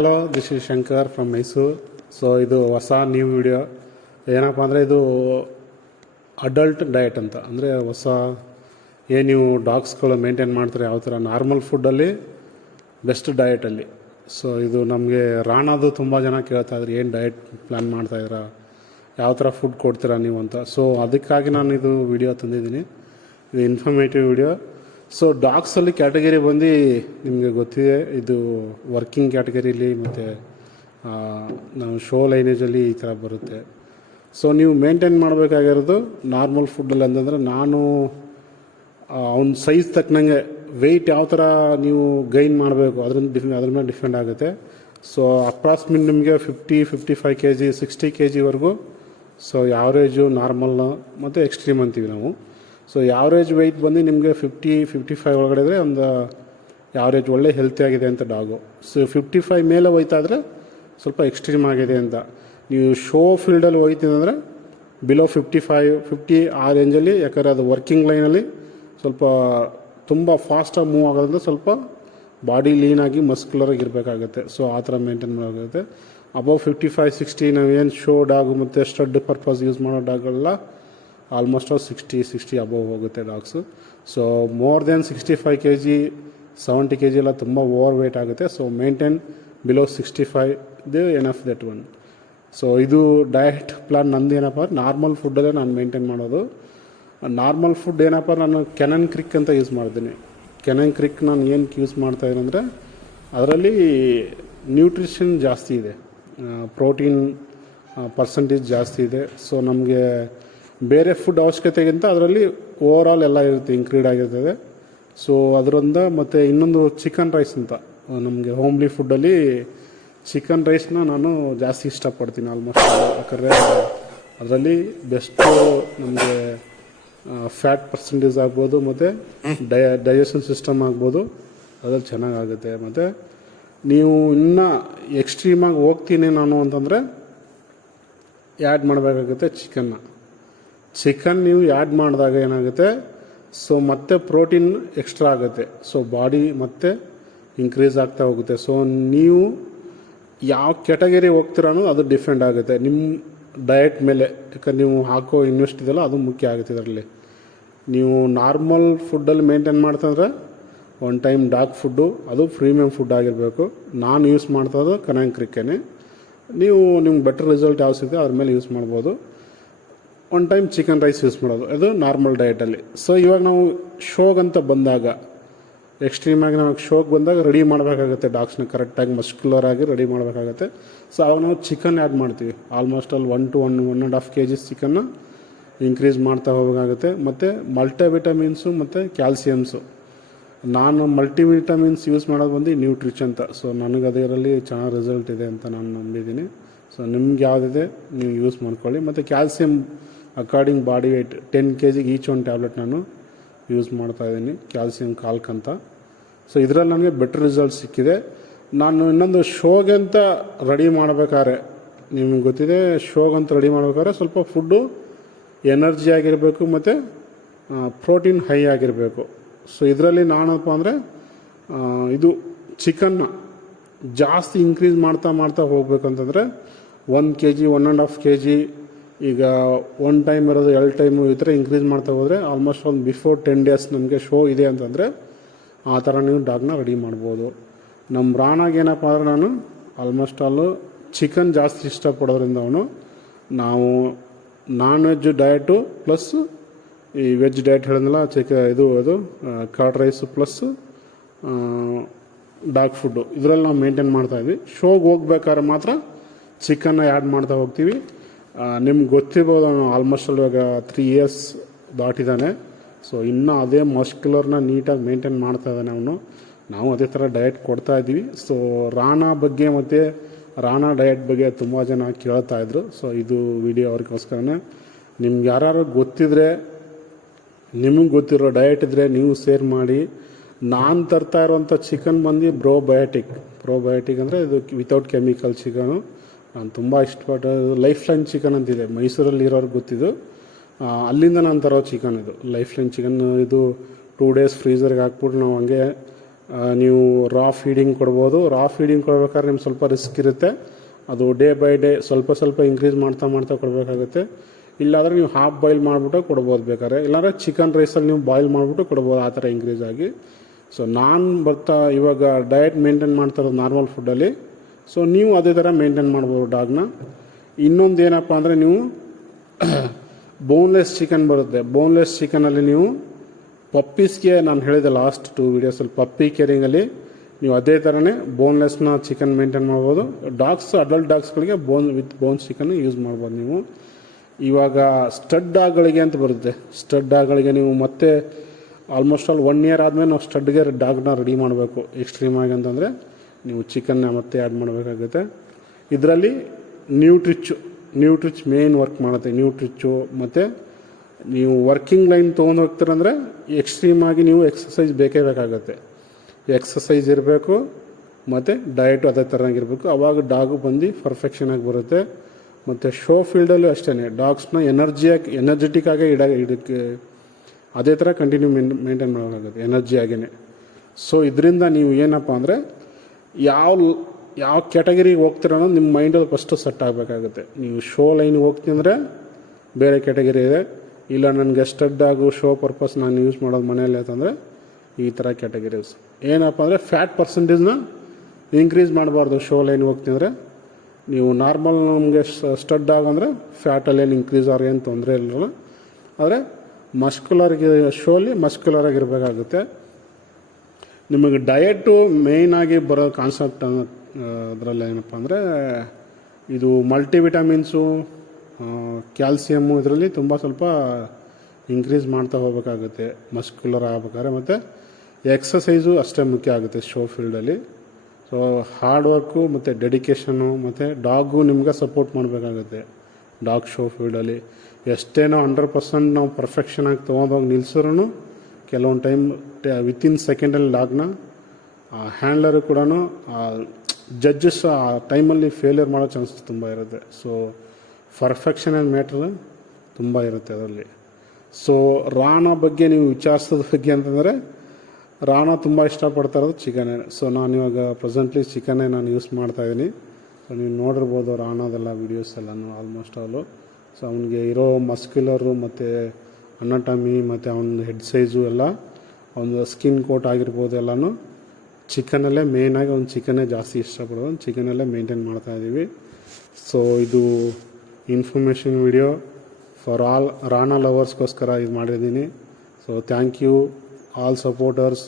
Hello, this is Shankar from Mysuru. So ಇದು ಹೊಸ new video. ಏನಪ್ಪ ಅಂದರೆ ಇದು ಅಡಲ್ಟ್ ಡಯಟ್ ಅಂತ, ಅಂದರೆ ಹೊಸ ಏನು ನೀವು ಡಾಗ್ಸ್ಗಳು ಮೇಂಟೈನ್ ಮಾಡ್ತಾರೆ ಯಾವ ಥರ ನಾರ್ಮಲ್ ಫುಡ್ಡಲ್ಲಿ ಬೆಸ್ಟ್ ಡಯಟಲ್ಲಿ. ಸೊ ಇದು ನಮಗೆ ರಾಣಾದು ತುಂಬ ಜನ ಕೇಳ್ತಾಯಿದ್ರು, ಏನು ಡಯಟ್ ಪ್ಲ್ಯಾನ್ ಮಾಡ್ತಾಯಿದ್ದೀರಾ, ಯಾವ ಥರ ಫುಡ್ ಕೊಡ್ತೀರಾ ನೀವು ಅಂತ. ಸೊ ಅದಕ್ಕಾಗಿ ನಾನು ಇದು ವಿಡಿಯೋ ತಂದಿದ್ದೀನಿ. ಇದು ಇನ್ಫಾರ್ಮೇಟಿವ್ ವಿಡಿಯೋ. ಸೊ ಡಾಗ್ಸಲ್ಲಿ ಕ್ಯಾಟಗರಿ ಬಂದು ನಿಮಗೆ ಗೊತ್ತಿದೆ, ಇದು ವರ್ಕಿಂಗ್ ಕ್ಯಾಟಗರಿಲಿ ಮತ್ತು ನಾವು ಶೋ ಲೈನೇಜಲ್ಲಿ ಈ ಥರ ಬರುತ್ತೆ. ಸೊ ನೀವು ಮೇಂಟೈನ್ ಮಾಡಬೇಕಾಗಿರೋದು ನಾರ್ಮಲ್ ಫುಡ್ಡಲ್ಲಿ ಅಂತಂದರೆ, ನಾನು ಅವ್ನ ಸೈಜ್ ತಕ್ಕನಂಗೆ ವೆಯ್ಟ್ ಯಾವ ಥರ ನೀವು ಗೈನ್ ಮಾಡಬೇಕು ಅದ್ರ ಮೇಲೆ ಡಿಪೆಂಡ್ ಆಗುತ್ತೆ. ಸೊ ಅಪ್ರಾಕ್ಸಿಮೇಟ್ ನಿಮಗೆ 50-55 kg 60 kg ವರೆಗೂ. ಸೊ ಯಾವ್ರೇಜು ನಾರ್ಮಲ್ ಮತ್ತು ಎಕ್ಸ್ಟ್ರೀಮ್ ಅಂತೀವಿ ನಾವು. ಸೊ ಯಾವ್ರೇಜ್ ವೆಯ್ಟ್ ಬಂದು ನಿಮಗೆ 50-55 ಒಳಗಡೆ ಇದ್ದರೆ ಒಂದು ಯಾವ್ರೇಜ್ ಒಳ್ಳೆ ಹೆಲ್ತಿ ಆಗಿದೆ ಅಂತ ಡಾಗು. ಸೊ 55 ಮೇಲೆ ಹೋಯ್ತಾದರೆ ಸ್ವಲ್ಪ ಎಕ್ಸ್ಟ್ರೀಮ್ ಆಗಿದೆ ಅಂತ. ನೀವು ಶೋ ಫೀಲ್ಡಲ್ಲಿ ಹೋಯ್ತಿದ್ರೆ ಬಿಲೋ 55-50 ಆ ರೇಂಜಲ್ಲಿ, ಯಾಕಂದರೆ ಅದು ವರ್ಕಿಂಗ್ ಲೈನಲ್ಲಿ ಸ್ವಲ್ಪ ತುಂಬ ಫಾಸ್ಟಾಗಿ ಮೂವ್ ಆಗೋದ್ರಿಂದ ಸ್ವಲ್ಪ ಬಾಡಿ ಲೀನಾಗಿ ಮಸ್ಕ್ಯುಲರಾಗಿ ಇರಬೇಕಾಗುತ್ತೆ. ಸೊ ಆ ಥರ ಮೇಂಟೈನ್ ಮಾಡೋಕ್ಕಾಗುತ್ತೆ. ಅಬೌವ್ 55-60 ನಾವೇನು ಶೋ ಡಾಗು ಮತ್ತು ಸ್ಟಡ್ ಪರ್ಪಸ್ ಯೂಸ್ ಮಾಡೋ ಡಾಗ್ಗಳೆಲ್ಲ ಆಲ್ಮೋಸ್ಟ್ 60 ಅಬೌವ್ ಹೋಗುತ್ತೆ dogs. So more than 65 kg 70 kg ಎಲ್ಲ ತುಂಬ ಓವರ್ ವೇಟ್ ಆಗುತ್ತೆ. So maintain below 65 enough that one. So ಇದು ಡಯಟ್ ಪ್ಲಾನ್ ನಂದು. ಏನಪ್ಪ ನಾರ್ಮಲ್ ಫುಡ್ಡಲ್ಲೇ ನಾನು ಮೇಂಟೈನ್ ಮಾಡೋದು. ನಾರ್ಮಲ್ ಫುಡ್ ಏನಪ್ಪ, ನಾನು ಕೆನನ್ ಕ್ರಿಕ್ ಅಂತ ಯೂಸ್ ಮಾಡ್ತೀನಿ. ಕೆನನ್ ಕ್ರಿಕ್ ನಾನು ಏನಕ್ಕೆ ಯೂಸ್ ಮಾಡ್ತಾಯಿದ್ದೀನಿ ಅಂದರೆ, ಅದರಲ್ಲಿ ನ್ಯೂಟ್ರಿಷನ್ ಜಾಸ್ತಿ ಇದೆ, ಪ್ರೋಟೀನ್ ಪರ್ಸೆಂಟೇಜ್ ಜಾಸ್ತಿ ಇದೆ. ಸೊ ನಮಗೆ ಬೇರೆ ಫುಡ್ ಅವಶ್ಯಕತೆಗಿಂತ ಅದರಲ್ಲಿ ಓವರಾಲ್ ಎಲ್ಲ ಇರುತ್ತೆ, ಇನ್ಕ್ಲೂಡ್ ಆಗಿರ್ತದೆ. ಸೊ ಅದರಿಂದ ಮತ್ತು ಇನ್ನೊಂದು ಚಿಕನ್ ರೈಸ್ ಅಂತ, ನಮಗೆ ಹೋಮ್ಲಿ ಫುಡ್ಡಲ್ಲಿ ಚಿಕನ್ ರೈಸ್ನ ನಾನು ಜಾಸ್ತಿ ಇಷ್ಟಪಡ್ತೀನಿ ಆಲ್ಮೋಸ್ಟ್. ಯಾಕಂದರೆ ಅದರಲ್ಲಿ ಬೆಸ್ಟು ನಮಗೆ ಫ್ಯಾಟ್ ಪರ್ಸೆಂಟೇಜ್ ಆಗ್ಬೋದು ಮತ್ತು ಡೈಜೆಷನ್ ಸಿಸ್ಟಮ್ ಆಗ್ಬೋದು, ಅದ್ರಲ್ಲಿ ಚೆನ್ನಾಗಾಗುತ್ತೆ. ಮತ್ತು ನೀವು ಇನ್ನೂ ಎಕ್ಸ್ಟ್ರೀಮಾಗಿ ಹೋಗ್ತೀನಿ ನಾನು ಅಂತಂದರೆ ಆ್ಯಡ್ ಮಾಡಬೇಕಾಗುತ್ತೆ ಚಿಕನ್ ನೀವು ಆ್ಯಡ್ ಮಾಡಿದಾಗ ಏನಾಗುತ್ತೆ, ಸೊ ಮತ್ತೆ ಪ್ರೋಟೀನ್ ಎಕ್ಸ್ಟ್ರಾ ಆಗುತ್ತೆ. ಸೊ ಬಾಡಿ ಮತ್ತೆ ಇನ್ಕ್ರೀಸ್ ಆಗ್ತಾ ಹೋಗುತ್ತೆ. ಸೊ ನೀವು ಯಾವ ಕ್ಯಾಟಗರಿ ಹೋಗ್ತೀರಾ ಅನ್ನೋದು ಅದು ಡಿಫೆಂಡ್ ಆಗುತ್ತೆ ನಿಮ್ಮ ಡಯಟ್ ಮೇಲೆ. ಯಾಕಂದ್ರೆ ನೀವು ಹಾಕೋ ಇನ್ವೆಸ್ಟ್ ಇದೆಯಲ್ಲ ಅದು ಮುಖ್ಯ ಆಗುತ್ತೆ ಇದರಲ್ಲಿ. ನೀವು ನಾರ್ಮಲ್ ಫುಡ್ಡಲ್ಲಿ ಮೇಂಟೈನ್ ಮಾಡ್ತಂದ್ರೆ ಒನ್ ಟೈಮ್ ಡಾಗ್ ಫುಡ್ಡು ಅದು ಪ್ರೀಮಿಯಮ್ ಫುಡ್ ಆಗಿರಬೇಕು. ನಾನು ಯೂಸ್ ಮಾಡ್ತಾಯಿದ್ದು ಕೆನನ್ ಕ್ರಿಕ್ಕೇನೆ. ನೀವು ನಿಮ್ಗೆ ಬೆಟರ್ ರಿಸಲ್ಟ್ ಯಾವ ಸಿಗುತ್ತೆ ಅದ್ರ ಮೇಲೆ ಯೂಸ್ ಮಾಡ್ಬೋದು. One time chicken rice use ಮಾಡೋದು, ಅದು ನಾರ್ಮಲ್ ಡಯಟಲ್ಲಿ. ಸೊ ಇವಾಗ ನಾವು ಶೋಗಂತ ಬಂದಾಗ, ಎಕ್ಸ್ಟ್ರೀಮಾಗಿ ನಾವು ಶೋಗೆ ಬಂದಾಗ ರೆಡಿ ಮಾಡಬೇಕಾಗುತ್ತೆ ಡಾಗ್ಸ್ನ ಕರೆಕ್ಟಾಗಿ ಮಸ್ಕ್ಯುಲರ್ ಆಗಿ ರೆಡಿ ಮಾಡಬೇಕಾಗತ್ತೆ. ಸೊ ಅವಾಗ ನಾವು ಚಿಕನ್ ಆ್ಯಡ್ ಮಾಡ್ತೀವಿ. ಆಲ್ಮೋಸ್ಟ್ ಅಲ್ಲಿ 1-1.5 kg ಚಿಕನ್ನ ಇನ್ಕ್ರೀಸ್ ಮಾಡ್ತಾ ಹೋಗಬೇಕಾಗುತ್ತೆ. ಮತ್ತು ಮಲ್ಟಿವಿಟಮಿನ್ಸು ಮತ್ತು ಕ್ಯಾಲ್ಸಿಯಮ್ಸು. ನಾನು ಮಲ್ಟಿವಿಟಮಿನ್ಸ್ ಯೂಸ್ ಮಾಡೋದು ಬಂದು ನ್ಯೂಟ್ರಿಚ್ ಅಂತ. ಸೊ ನನಗೆ ಅದರಲ್ಲಿ ಚೆನ್ನಾಗಿ ರಿಸಲ್ಟ್ ಇದೆ ಅಂತ ನಾನು ನಂಬಿದ್ದೀನಿ. ಸೊ ನಿಮ್ಗೆ ಯಾವುದಿದೆ ನೀವು ಯೂಸ್ ಮಾಡ್ಕೊಳ್ಳಿ. ಮತ್ತು calcium according body weight 10 kg each ಒಂದು ಟ್ಯಾಬ್ಲೆಟ್ ನಾನು ಯೂಸ್ ಮಾಡ್ತಾಯಿದ್ದೀನಿ, ಕ್ಯಾಲ್ಸಿಯಂ ಕಾಲ್ಕ್ ಅಂತ. ಸೊ ಇದರಲ್ಲಿ ನನಗೆ ಬೆಟರ್ ರಿಸಲ್ಟ್ ಸಿಕ್ಕಿದೆ. ನಾನು ಇನ್ನೊಂದು ಶೋಗೆ ಅಂತ ರೆಡಿ ಮಾಡಬೇಕಾದ್ರೆ, ನಿಮ್ಗೆ ಗೊತ್ತಿದೆ, ಶೋಗಂತ ರೆಡಿ ಮಾಡಬೇಕಾದ್ರೆ ಸ್ವಲ್ಪ ಫುಡ್ಡು ಎನರ್ಜಿ ಆಗಿರಬೇಕು ಮತ್ತು ಪ್ರೋಟೀನ್ ಹೈ ಆಗಿರಬೇಕು. ಸೊ ಇದರಲ್ಲಿ ನಾನಪ್ಪ ಅಂದರೆ ಇದು ಚಿಕನ್ನ ಜಾಸ್ತಿ ಇನ್ಕ್ರೀಸ್ ಮಾಡ್ತಾ ಹೋಗ್ಬೇಕಂತಂದರೆ 1 kg 1.5 kg, ಈಗ 1 ಟೈಮ್ ಇರೋದು 2 ಟೈಮು ಈ ಥರ ಇನ್ಕ್ರೀಸ್ ಮಾಡ್ತಾ ಹೋದರೆ ಆಲ್ಮೋಸ್ಟ್ ಒಂದು ಬಿಫೋರ್ 10 days ನಮಗೆ ಶೋ ಇದೆ ಅಂತಂದರೆ ಆ ಥರ ನೀವು ಡಾಗ್ನ ರೆಡಿ ಮಾಡ್ಬೋದು. ನಮ್ಮ ರಾಣಾಗೆ ಏನಪ್ಪ ಅಂದರೆ, ನಾನು ಆಲ್ಮೋಸ್ಟ್ ಆಲು ಚಿಕನ್ ಜಾಸ್ತಿ ಇಷ್ಟಪಡೋದ್ರಿಂದ ನಾವು ನಾನ್ ವೆಜ್ ಡಯಟು ಪ್ಲಸ್ ಈ ವೆಜ್ ಡಯಟ್ ಹೇಳಿದ್ನಲ್ಲ, ಅದು curd rice plus dog food, ಇದರಲ್ಲಿ ನಾವು ಮೇಂಟೈನ್ ಮಾಡ್ತಾಯಿದ್ವಿ. ಶೋಗೆ ಹೋಗ್ಬೇಕಾದ್ರೆ ಮಾತ್ರ ಚಿಕನ್ನ ಆ್ಯಡ್ ಮಾಡ್ತಾ ಹೋಗ್ತೀವಿ. ನಿಮ್ಗೆ ಗೊತ್ತಿರ್ಬೋದು, ಆಲ್ಮೋಸ್ಟ್ ಅಲ್ಲಿ ಇವಾಗ 3 years ದಾಟಿದ್ದಾನೆ. ಸೊ ಇನ್ನೂ ಅದೇ ಮಸ್ಕ್ಯುಲರ್ನ ನೀಟಾಗಿ ಮೇಂಟೈನ್ ಮಾಡ್ತಾ ಇದ್ದಾನೆ ನಾವು ಅದೇ ಥರ ಡಯಟ್ ಕೊಡ್ತಾ ಇದ್ದೀವಿ. ಸೊ ರಾಣಾ ಬಗ್ಗೆ ಮತ್ತು ರಾಣಾ ಡಯಟ್ ಬಗ್ಗೆ ತುಂಬ ಜನ ಕೇಳ್ತಾಯಿದ್ರು. ಸೊ ಇದು ವಿಡಿಯೋ ಅವ್ರಿಗೋಸ್ಕರನೇ. ನಿಮ್ಗೆ ಯಾರು ಗೊತ್ತಿದ್ರೆ, ನಿಮಗೆ ಗೊತ್ತಿರೋ ಡಯಟ್ ಇದ್ದರೆ ನೀವು ಶೇರ್ ಮಾಡಿ. ನಾನು ತರ್ತಾ ಇರೋವಂಥ ಚಿಕನ್ ಬಂದು ಪ್ರೋಬಯೋಟಿಕ್ ಅಂದರೆ ಇದು ವಿತೌಟ್ ಕೆಮಿಕಲ್ ಚಿಕನು. ನಾನು ತುಂಬ ಇಷ್ಟಪಟ್ಟು ಲೈಫ್ ಲೈನ್ ಚಿಕನ್ ಅಂತಿದೆ, ಮೈಸೂರಲ್ಲಿ ಇರೋರ್ಗೆ ಗೊತ್ತಿದ್ದು. ಅಲ್ಲಿಂದ ನಾನು ತರೋ ಚಿಕನ್ ಇದು ಲೈಫ್ ಲೈನ್ ಚಿಕನ್. ಇದು 2 days ಫ್ರೀಝರ್ಗೆ ಹಾಕ್ಬಿಟ್ಟು ನಾವು ಹಂಗೆ ನೀವು ರಾ ಫೀಡಿಂಗ್ ಕೊಡ್ಬೋದು. ರಾ ಫೀಡಿಂಗ್ ಕೊಡ್ಬೇಕಾದ್ರೆ ನಿಮ್ಗೆ ಸ್ವಲ್ಪ ರಿಸ್ಕ್ ಇರುತ್ತೆ. ಅದು ಡೇ ಬೈ ಡೇ ಸ್ವಲ್ಪ ಸ್ವಲ್ಪ ಇಂಕ್ರೀಸ್ ಮಾಡ್ತಾ ಕೊಡಬೇಕಾಗುತ್ತೆ. ಇಲ್ಲಾಂದರೆ ನೀವು ಹಾಫ್ ಬಾಯ್ಲ್ ಮಾಡಿಬಿಟ್ಟು ಕೊಡ್ಬೋದು ಬೇಕಾದ್ರೆ. ಇಲ್ಲಾಂದರೆ ಚಿಕನ್ ರೈಸಲ್ಲಿ ನೀವು ಬಾಯ್ಲ್ ಮಾಡಿಬಿಟ್ಟು ಕೊಡ್ಬೋದು ಆ ಥರ ಇಂಕ್ರೀಸ್ ಆಗಿ. ಸೊ ನಾನು ಇವಾಗ ಡಯಟ್ ಮೇಂಟೈನ್ ಮಾಡ್ತಾ ಇರೋದು ನಾರ್ಮಲ್ ಫುಡ್ಡಲ್ಲಿ. ಸೊ ನೀವು ಅದೇ ಥರ ಮೇಂಟೈನ್ ಮಾಡ್ಬೋದು ಡಾಗ್ನ. ಇನ್ನೊಂದು ಏನಪ್ಪ ಅಂದರೆ ನೀವು ಬೋನ್ಲೆಸ್ ಚಿಕನ್ ಬರುತ್ತೆ. ಬೋನ್ಲೆಸ್ ಚಿಕನಲ್ಲಿ ನೀವು ಪಪ್ಪೀಸ್ಗೆ ನಾನು ಹೇಳಿದೆ ಲಾಸ್ಟ್ 2 ವೀಡಿಯೋಸಲ್ಲಿ ಪಪ್ಪಿ ಕೇರಿಂಗಲ್ಲಿ ನೀವು ಅದೇ ಥರನೇ ಬೋನ್ಲೆಸ್ನ ಚಿಕನ್ ಮೇಂಟೈನ್ ಮಾಡ್ಬೋದು. ಅಡಲ್ಟ್ ಡಾಗ್ಸ್ಗಳಿಗೆ ವಿತ್ ಬೋನ್ಸ್ ಚಿಕನ್ ಯೂಸ್ ಮಾಡ್ಬೋದು ನೀವು. ಇವಾಗ ಸ್ಟಡ್ ಡಾಗ್ಗಳಿಗೆ ಅಂತ ಬರುತ್ತೆ. ಸ್ಟಡ್ ಡಾಗ್ಗಳಿಗೆ ನೀವು ಮತ್ತೆ ಆಲ್ಮೋಸ್ಟ್ 1 ಇಯರ್ ಆದಮೇಲೆ ನಾವು ಸ್ಟಡ್ಗೆ ಡಾಗ್ನ ರೆಡಿ ಮಾಡಬೇಕು. ಎಕ್ಸ್ಟ್ರೀಮ್ ಆಗಿ ಅಂತಂದರೆ ನೀವು ಚಿಕನ್ನ ಮತ್ತೆ ಆ್ಯಡ್ ಮಾಡಬೇಕಾಗುತ್ತೆ. ಇದರಲ್ಲಿ ನ್ಯೂಟ್ರಿಚ್ ಮೇನ್ ವರ್ಕ್ ಮಾಡುತ್ತೆ. ನ್ಯೂಟ್ರಿಚ್ಚು ಮತ್ತು ನೀವು ವರ್ಕಿಂಗ್ ಲೈನ್ ತೊಗೊಂಡು ಹೋಗ್ತೀರಂದರೆ ಎಕ್ಸ್ಟ್ರೀಮ್ ಆಗಿ ನೀವು ಎಕ್ಸಸೈಸ್ ಬೇಕೇ ಬೇಕಾಗುತ್ತೆ. ಎಕ್ಸಸೈಸ್ ಇರಬೇಕು ಮತ್ತು ಡಯಟು ಅದೇ ಥರನಾಗಿರಬೇಕು. ಆವಾಗ ಡಾಗು ಬಂದು ಪರ್ಫೆಕ್ಷನಾಗಿ ಬರುತ್ತೆ. ಮತ್ತು ಶೋ ಫೀಲ್ಡಲ್ಲೂ ಅಷ್ಟೇ ಡಾಗ್ಸ್ನ ಎನರ್ಜೆಟಿಕ್ ಆಗೇ ಇಡಕ್ಕೆ ಅದೇ ಥರ ಕಂಟಿನ್ಯೂ ಮೇಂಟೈನ್ ಮಾಡೋಕ್ಕಾಗುತ್ತೆ ಎನರ್ಜಿಯಾಗೇ. ಸೊ ಇದರಿಂದ ನೀವು ಏನಪ್ಪ ಅಂದರೆ ಯಾವ ಕ್ಯಾಟಗರಿಗೆ ಹೋಗ್ತೀರ ಅನ್ನೋದು ನಿಮ್ಮ ಮೈಂಡಲ್ಲಿ ಫಸ್ಟು ಸೆಟ್ ಆಗಬೇಕಾಗುತ್ತೆ. ನೀವು ಶೋ ಲೈನ್ಗೆ ಹೋಗ್ತೀನಿ ಅಂದರೆ ಬೇರೆ ಕ್ಯಾಟಗರಿ ಇದೆ. ಇಲ್ಲ ನನಗೆ ಸ್ಟಡ್ ಆಗು ಶೋ ಪರ್ಪಸ್ ನಾನು ಯೂಸ್ ಮಾಡೋದು ಮನೆಯಲ್ಲಿ ಅಂತಂದರೆ ಈ ಥರ ಕ್ಯಾಟಗರೀಸ್. ಏನಪ್ಪ ಅಂದರೆ ಫ್ಯಾಟ್ ಪರ್ಸೆಂಟೇಜ್ನ ಇನ್ಕ್ರೀಸ್ ಮಾಡಬಾರ್ದು. ಶೋ ಲೈನ್ಗೆ ಹೋಗ್ತೀನಿ ಅಂದರೆ ನೀವು ನಾರ್ಮಲ್ ನಮಗೆ ಸ್ಟಡ್ ಆಗಂದರೆ ಫ್ಯಾಟಲ್ಲೇನು ಇನ್ಕ್ರೀಸ್ ಆದ್ರೆ ಏನು ತೊಂದರೆ ಇರಲ್ಲ. ಆದರೆ ಮಸ್ಕ್ಯುಲರ್ಗೆ ಶೋಲಿ ಮಸ್ಕ್ಯುಲರಾಗಿರಬೇಕಾಗುತ್ತೆ. ನಿಮಗೆ ಡಯಟು ಮೇಯ್ನಾಗಿ ಬರೋ ಕಾನ್ಸೆಪ್ಟ್ ಅದರಲ್ಲಿ ಏನಪ್ಪ ಅಂದರೆ ಇದು ಮಲ್ಟಿವಿಟಮಿನ್ಸು ಕ್ಯಾಲ್ಸಿಯಮ್ಮು ಇದರಲ್ಲಿ ತುಂಬ ಸ್ವಲ್ಪ ಇನ್ಕ್ರೀಸ್ ಮಾಡ್ತಾ ಹೋಗಬೇಕಾಗುತ್ತೆ ಮಸ್ಕ್ಯುಲರ್ ಆಗಬೇಕಾದ್ರೆ. ಮತ್ತು ಎಕ್ಸಸೈಸು ಅಷ್ಟೇ ಮುಖ್ಯ ಆಗುತ್ತೆ ಶೋ ಫೀಲ್ಡಲ್ಲಿ. ಸೊ ಹಾರ್ಡ್ ವರ್ಕು ಮತ್ತು ಡೆಡಿಕೇಶನ್ನು ಮತ್ತು ಡಾಗು ನಿಮ್ಗೆ ಸಪೋರ್ಟ್ ಮಾಡಬೇಕಾಗುತ್ತೆ. ಡಾಗ್ ಶೋ ಫೀಲ್ಡಲ್ಲಿ ಎಷ್ಟೇನೋ 100% ನಾವು ಪರ್ಫೆಕ್ಷನಾಗಿ ತೊಗೊಂಡೋಗಿ ನಿಲ್ಸಿದ್ರೂ ಕೆಲವೊಂದು ಟೈಮ್ ವಿತಿನ್ ಸೆಕೆಂಡಲ್ಲಿ ಡಾಗ್ನ ಹ್ಯಾಂಡ್ಲರು ಕೂಡ ಜಡ್ಜಸ್ ಆ ಟೈಮಲ್ಲಿ ಫೇಲ್ಯೂರ್ ಮಾಡೋ ಚಾನ್ಸಸ್ ತುಂಬ ಇರುತ್ತೆ. ಸೊ ಪರ್ಫೆಕ್ಷನ್ ಆ್ಯಂಡ್ ಮ್ಯಾಟ್ರ್ ತುಂಬ ಇರುತ್ತೆ ಅದರಲ್ಲಿ. ಸೊ ರಾಣ ಬಗ್ಗೆ ನೀವು ವಿಚಾರಿಸೋದ ಬಗ್ಗೆ ಅಂತಂದರೆ ರಾಣ ತುಂಬ ಇಷ್ಟಪಡ್ತಾ ಇರೋದು ಚಿಕನ್ನೇ. ಸೊ ನಾನು ಇವಾಗ ಪ್ರೆಸೆಂಟ್ಲಿ ಚಿಕನ್ನೇ ನಾನು ಯೂಸ್ ಮಾಡ್ತಾಯಿದ್ದೀನಿ. ಸೊ ನೀವು ನೋಡಿರ್ಬೋದು ರಾಣದೆಲ್ಲ ವೀಡಿಯೋಸ್ ಎಲ್ಲನೂ ಆಲ್ಮೋಸ್ಟ್ ಆಲು. ಸೊ ಅವನಿಗೆ ಇರೋ ಮಸ್ಕ್ಯುಲರು ಮತ್ತು ಅನಾಟಮಿ ಮತ್ತು ಅವನ ಹೆಡ್ ಸೈಜು ಎಲ್ಲ ಅವನ ಸ್ಕಿನ್ ಕೋಟ್ ಆಗಿರ್ಬೋದು ಎಲ್ಲನೂ ಚಿಕನಲ್ಲೇ ಮೇಯ್ನಾಗಿ ಅವ್ನು ಚಿಕನ್ನೇ ಜಾಸ್ತಿ ಇಷ್ಟಪಡೋದು. ಚಿಕನಲ್ಲೇ ಮೇಂಟೈನ್ ಮಾಡ್ತಾಯಿದ್ದೀವಿ. ಸೊ ಇದು ಇನ್ಫಾರ್ಮೇಷನ್ ವಿಡಿಯೋ ಫಾರ್ ಆಲ್ ರಾಣ ಲವರ್ಸ್ಗೋಸ್ಕರ ಇದು ಮಾಡಿದ್ದೀನಿ. So thank you all supporters.